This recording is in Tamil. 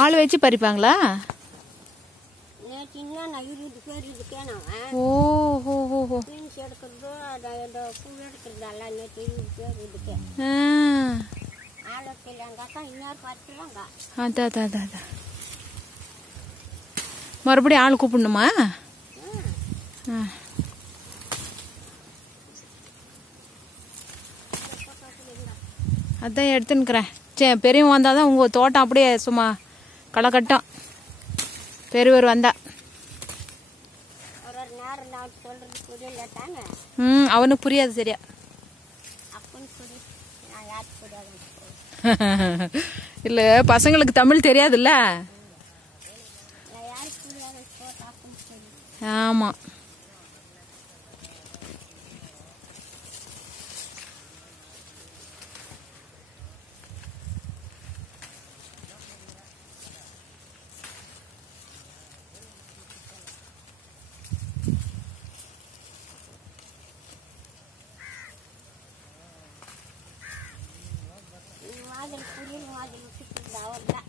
ஆள் வச்சு பறிப்பாங்களா? ஓஹோ. அதான் மறுபடியும் ஆள் கூப்பிடணுமா? அதான் எடுத்துன்னுக்குறேன். சரி, பெரியவங்க வந்தால் தான் உங்கள் தோட்டம் அப்படியே சும்மா களை கட்டும். பெரியவர் வந்தா அவனுக்கு புரியாது சரியா. இல்ல பசங்களுக்கு தமிழ் தெரியாதுல்ல. ஆமா. மாதிரி புரியல் மாதிரி விட்டுட்டு